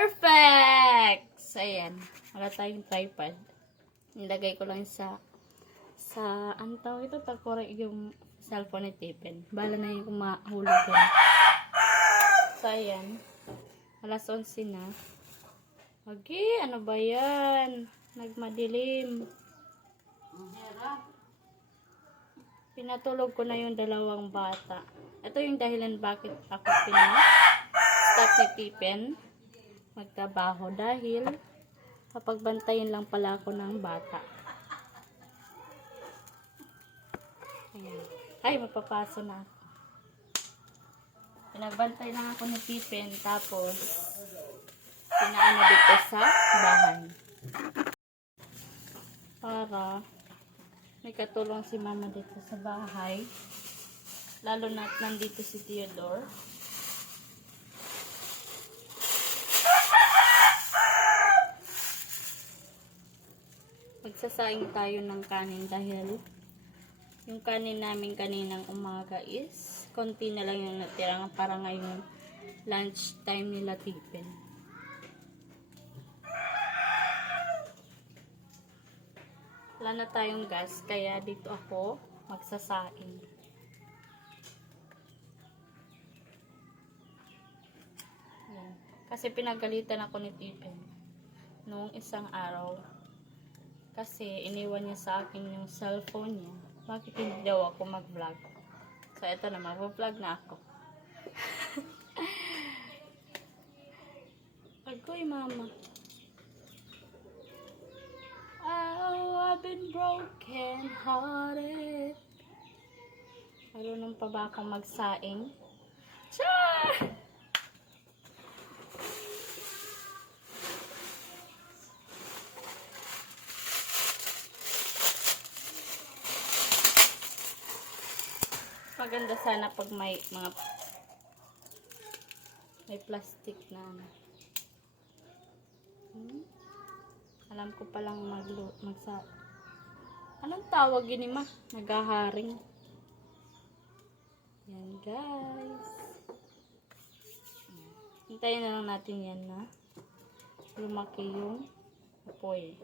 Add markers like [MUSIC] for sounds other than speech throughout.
Perfect! So, ayan. Wala tayong tripod. Nilagay ko lang sa sa tawag ito pag correct yung cellphone ni Tipen. Bala na yung mahulog yun. So, ayan. Alas 11 na. Okay, ano ba yan? Nagmadilim. Pinatulog ko na yung dalawang bata. Ito yung dahilan bakit ako pina-stop ni Tipen magtrabaho dahil kapag bantayin lang pala ako ng bata. Ayan. Ay, mapapaso na ako. Pinagbantay lang ako ni Tipen tapos pinaano dito sa bahay. Para may katulong si mama dito sa bahay. Lalo na nandito si Theodore. Magsasaing tayo ng kanin dahil yung kanin namin kaninang umaga is konti na lang yung natira para ngayong lunch time nila tipin. Wala na tayong gas kaya dito ako magsasaing. Kasi pinagalitan ako ni Tipin noong isang araw. Kasi iniwan niya sa akin yung cellphone niya. Bakit hindi daw ako mag-vlog? So, ito na, mag-vlog na ako. [LAUGHS] Agoy, mama. Oh, I've been broken hearted. Marunong pa ba akong magsaing? Char! Maganda sana pag may mga may plastic na ano. Hmm? Alam ko palang maglo magsa Anong tawag yun ma? Nagaharing. Yan guys. Hintayin na lang natin yan na lumaki yung apoy.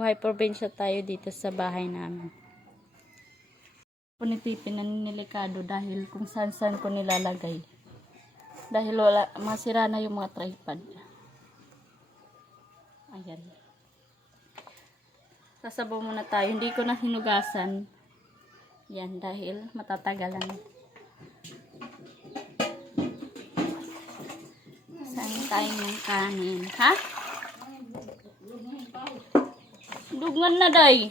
Buhay probinsya tayo dito sa bahay namin. Punitipin na nilikado dahil kung saan saan ko nilalagay. Dahil wala, masira na yung mga tripod. Ayan. Sasabaw muna tayo. Hindi ko na hinugasan. Yan, dahil matatagalan. Saan tayo ng kanin? Ha? Dugan na, day. [LAUGHS]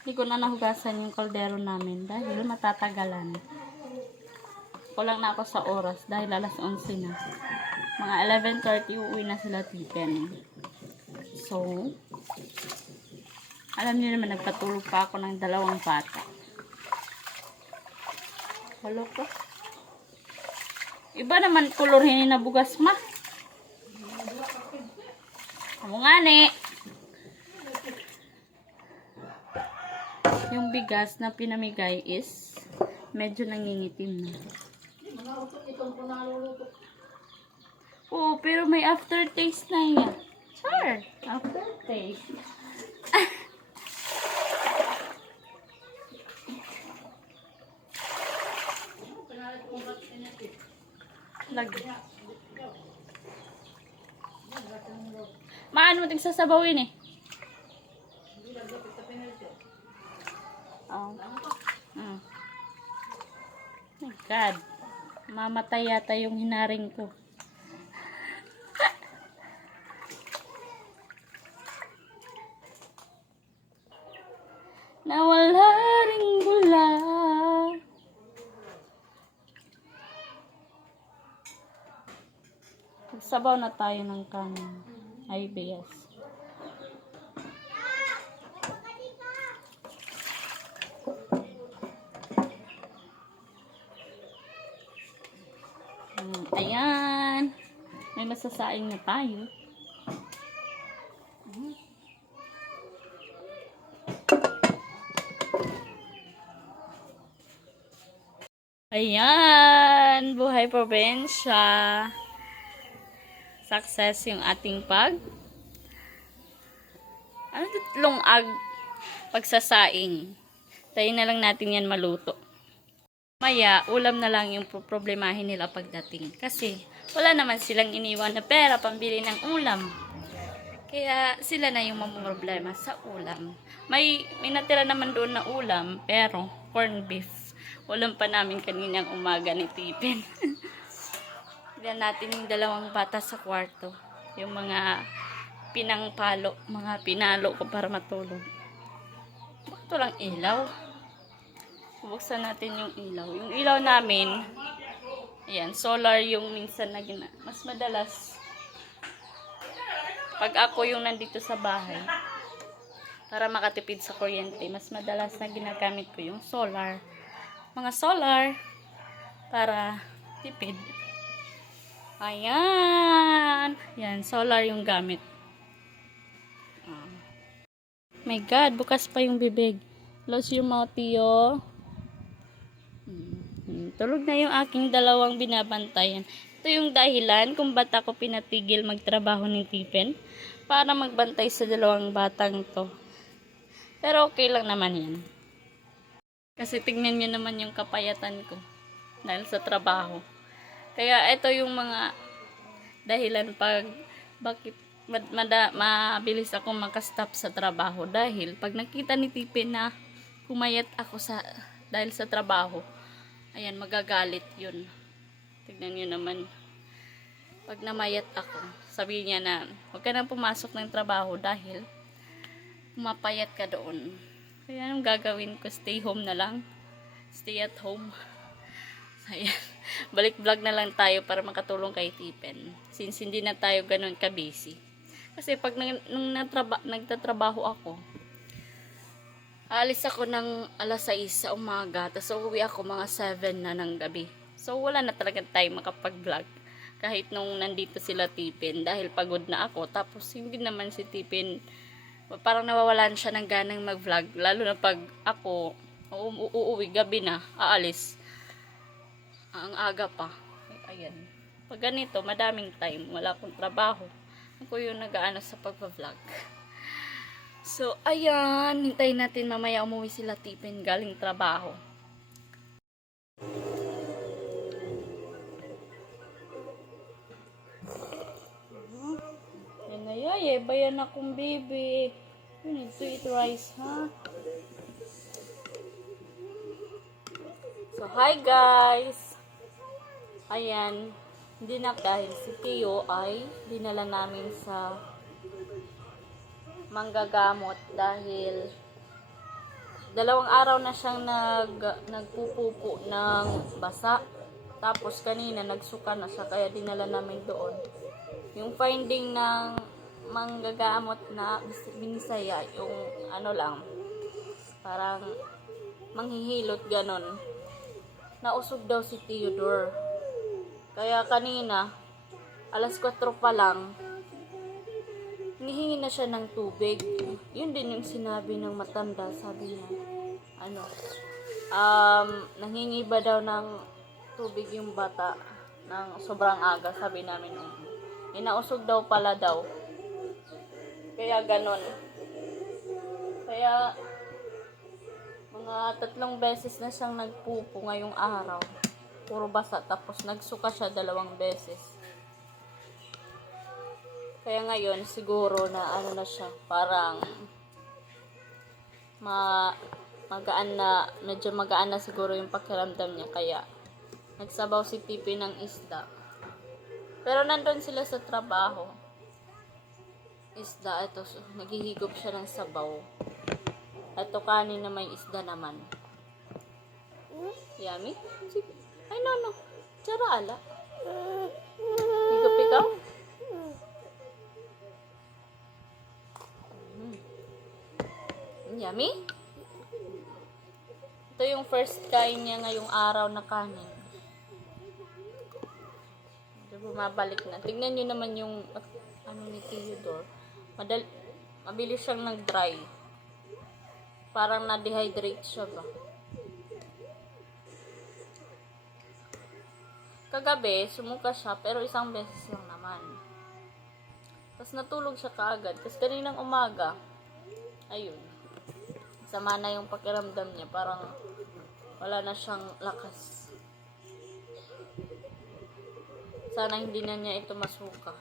Hindi ko na nahugasan yung kaldero namin dahil matatagalan. Kulang na ako sa oras dahil alas 11 na. Mga 11.30 uuwi na sila tipen. So, alam niyo naman nagpatulog pa ako ng dalawang bata. Halo ko. Iba naman kulor hini na bugas ma. Amo nga ni. Yung bigas na pinamigay is medyo nangingitim na. Oo, pero may aftertaste na yan. Sure, aftertaste. Lagi. Maano mo tigsasabawin eh? Oh. Mm. My God. Mamatay yata yung hinaring ko. [LAUGHS] Nawala Sabaw na tayo ng kanin. Ay, bias. Ayan. May masasaing na tayo. Ayan. Buhay probensya. Success yung ating pag. Ano ito? Lungag. Pagsasaing. Tayo na lang natin yan maluto. Maya, ulam na lang yung pro- problemahin nila pagdating. Kasi, wala naman silang iniwan na pera pambili ng ulam. Kaya, sila na yung problema sa ulam. May, may natira naman doon na ulam, pero, corn beef. Ulam pa namin kaninang umaga ni Tipin. [LAUGHS] Yan natin yung dalawang bata sa kwarto. Yung mga pinangpalo, mga pinalo ko para matulog. Bakit lang ilaw? Buksan natin yung ilaw. Yung ilaw namin, ayan, solar yung minsan na gina. Mas madalas, pag ako yung nandito sa bahay, para makatipid sa kuryente, mas madalas na ginagamit ko yung solar. Mga solar, para tipid. Ayan. Yan, solar yung gamit. Ah. My God, bukas pa yung bibig. Close your mouth, Tio. Hmm, Tulog na yung aking dalawang binabantayan. Ito yung dahilan kung ba't ako pinatigil magtrabaho ni Tipen para magbantay sa dalawang batang to. Pero okay lang naman yan. Kasi tignan nyo naman yung kapayatan ko dahil sa trabaho. Kaya ito yung mga dahilan pag bakit mad, mada, mabilis ako makastop sa trabaho. Dahil pag nakita ni Tipin na kumayat ako sa dahil sa trabaho ayan magagalit yun. Tignan niyo naman. Pag namayat ako sabihin niya na huwag ka nang pumasok ng trabaho dahil mapayat ka doon. Kaya anong gagawin ko? Stay home na lang. Stay at home Ayan. [LAUGHS] Balik vlog na lang tayo para makatulong kay Tipen. Since hindi na tayo ganun ka-busy. Kasi pag nang, nung natraba, nagtatrabaho ako, alis ako ng alas 6 sa umaga, tapos uuwi ako mga 7 na ng gabi. So, wala na talaga tayo makapag-vlog. Kahit nung nandito sila Tipin, dahil pagod na ako, tapos hindi naman si Tipin, parang nawawalan siya ng ganang mag-vlog. Lalo na pag ako, uuwi, gabi na, aalis ang aga pa. Ayan. Pag ganito, madaming time. Wala akong trabaho. Ako yung nag-aano sa pagpa-vlog. So, ayan. Hintayin natin mamaya umuwi sila tipin galing trabaho. Yan na yay, bayan akong baby. You need to eat rice, ha? So, hi guys! Ayan, hindi na dahil si Tio ay dinala namin sa manggagamot dahil dalawang araw na siyang nag, nagpupupo ng basa. Tapos kanina nagsuka na siya kaya dinala namin doon. Yung finding ng manggagamot na binisaya, yung ano lang, parang manghihilot ganon. Nausog daw si Theodore. Kaya kanina, alas 4 pa lang, hinihingi na siya ng tubig. Yun din yung sinabi ng matanda, sabi niya, ano, um, nangingi ba daw ng tubig yung bata ng sobrang aga, sabi namin. Inausog daw pala daw. Kaya ganon. Kaya, mga tatlong beses na siyang nagpupo ngayong araw. Puro basa. Tapos nagsuka siya dalawang beses. Kaya ngayon, siguro na ano na siya, parang ma magaan na, medyo magaan na siguro yung pakiramdam niya. Kaya, nagsabaw si Tipi ng isda. Pero nandun sila sa trabaho. Isda, ito, so, naghihigop siya ng sabaw. Ito kanin na may isda naman. Yummy? Ay, no, no. Tsara ala. Higop ikaw? Mm. Yummy? Ito yung first kain niya ngayong araw na kanin. Bumabalik na. Tignan nyo naman yung ano ni Theodore. Madal mabilis siyang nag-dry. Parang na-dehydrate siya ba? Kagabi, sumuka siya, pero isang beses lang naman. Tapos natulog siya kaagad. Tapos kaninang umaga, ayun, sama na yung pakiramdam niya. Parang wala na siyang lakas. Sana hindi na niya ito masuka.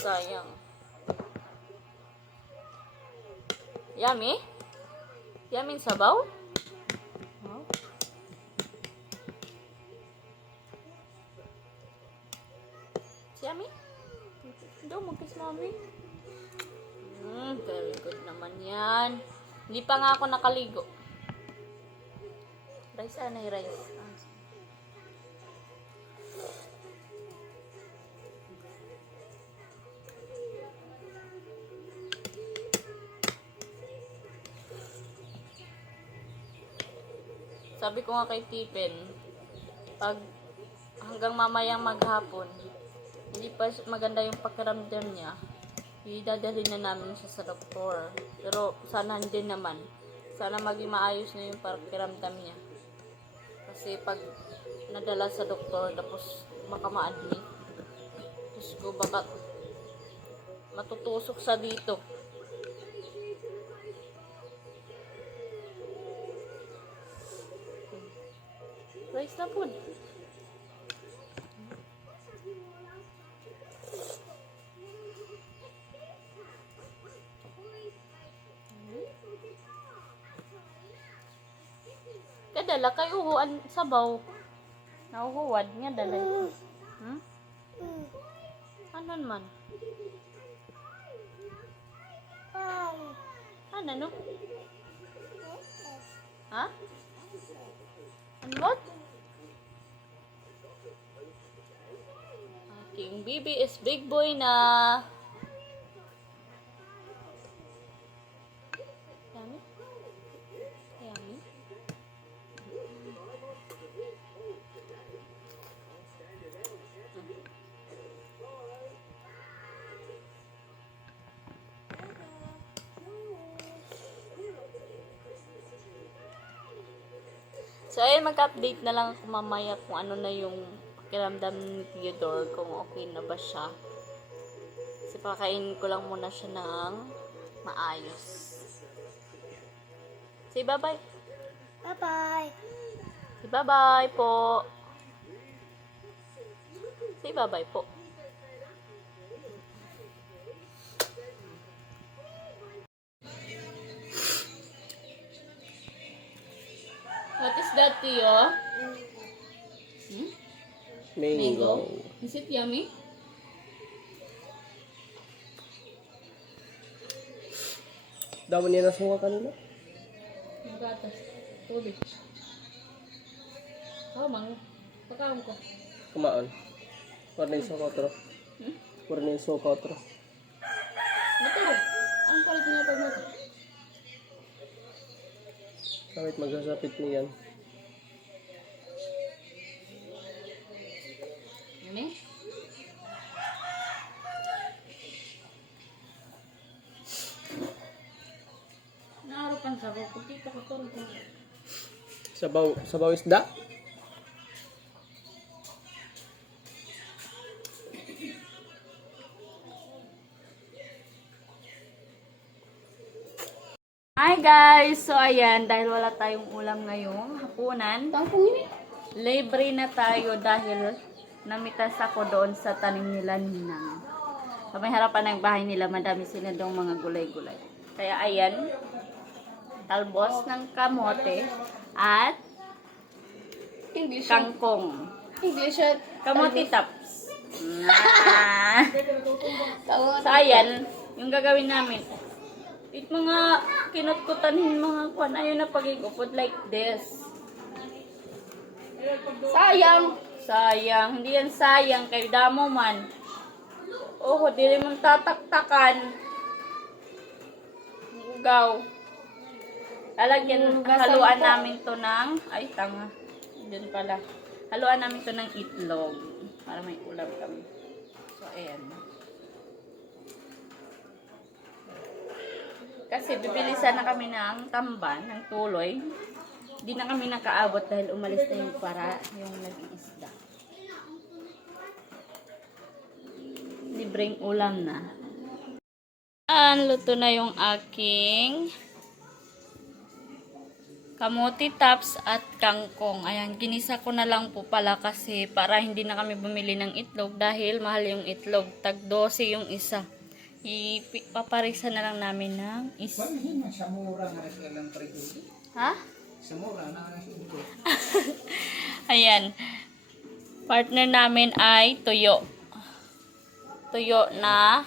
Sayang. Yummy? Yummy sabaw? Daw, mag-kiss mommy. Mm, very good naman yan. Hindi pa nga ako nakaligo. Rice, ano rice? Sabi ko nga kay Tipen, pag hanggang mamayang maghapon, hindi pa maganda yung pakiramdam niya, idadalhin na namin siya sa doktor. Pero sana hindi naman. Sana maging maayos na yung pakiramdam niya. Kasi pag nadala sa doktor, tapos baka ma-admit, Diyos ko, baka matutusok sa dito. Rice na po. Sabaw. Nauhuwad nga dala. Hmm? Ano man? Ano no? Ha? Ano what? Aking baby is big boy na. So, ayun, mag-update na lang ako mamaya kung ano na yung pakiramdam ni Theodore, kung okay na ba siya. Kasi pakainin ko lang muna siya ng maayos. Say bye-bye. Bye-bye. Say bye-bye po. Say bye-bye po. That, Tio? Hmm? Mango. Is it yummy? Daw niya nasuha kanina? Magatas. Tubig. Oh, mang. Pakaon ko. Kumaan. Warning sa kotro. Hmm? Warning sa kotro. Betul. Ang palit niya pag mo. Kahit magsasapit niyan. Yummy? Naarapan sa ko. Pa ko to. Sabaw, sabaw isda? Hi guys! So ayan, dahil wala tayong ulam ngayong hapunan, libre na tayo dahil namitas ako doon sa tanim nila Ninang. Sa may harapan ng bahay nila, madami sila doong mga gulay-gulay. Kaya ayan, talbos ng kamote at English. kangkong. English at Kamote tops. [LAUGHS] Ah. So, ayan, yung gagawin namin. It mga kinutkutan mga kwan, ayun na pagigupod like this. Sayang. Sayang, hindi yan sayang, kay damo man. Oh, dili mong tataktakan. Ugaw. Lalagyan, haluan namin to ng, ay tanga, dun pala. Haluan namin to ng itlog, para may ulam kami. So, ayan. Kasi bibilisan na kami ng tamban, ng tuloy. Hindi na kami nakaabot dahil umalis na yung para yung naging libreng ulam na. Ayan, luto na yung aking kamuti tops at kangkong. Ayan, ginisa ko na lang po pala kasi para hindi na kami bumili ng itlog dahil mahal yung itlog. Tag 12 yung isa. Ipaparisa na lang namin ng isa. Sa mura silang preto. Ha? Sa mura na. [LAUGHS] Ayan. Partner namin ay tuyo. Tuyo na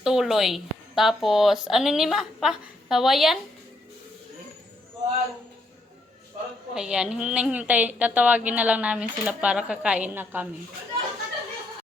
tuloy. Tapos, ano ni ma? Pa? Lawayan? Ayan, hinintay, tatawagin na lang namin sila para kakain na kami.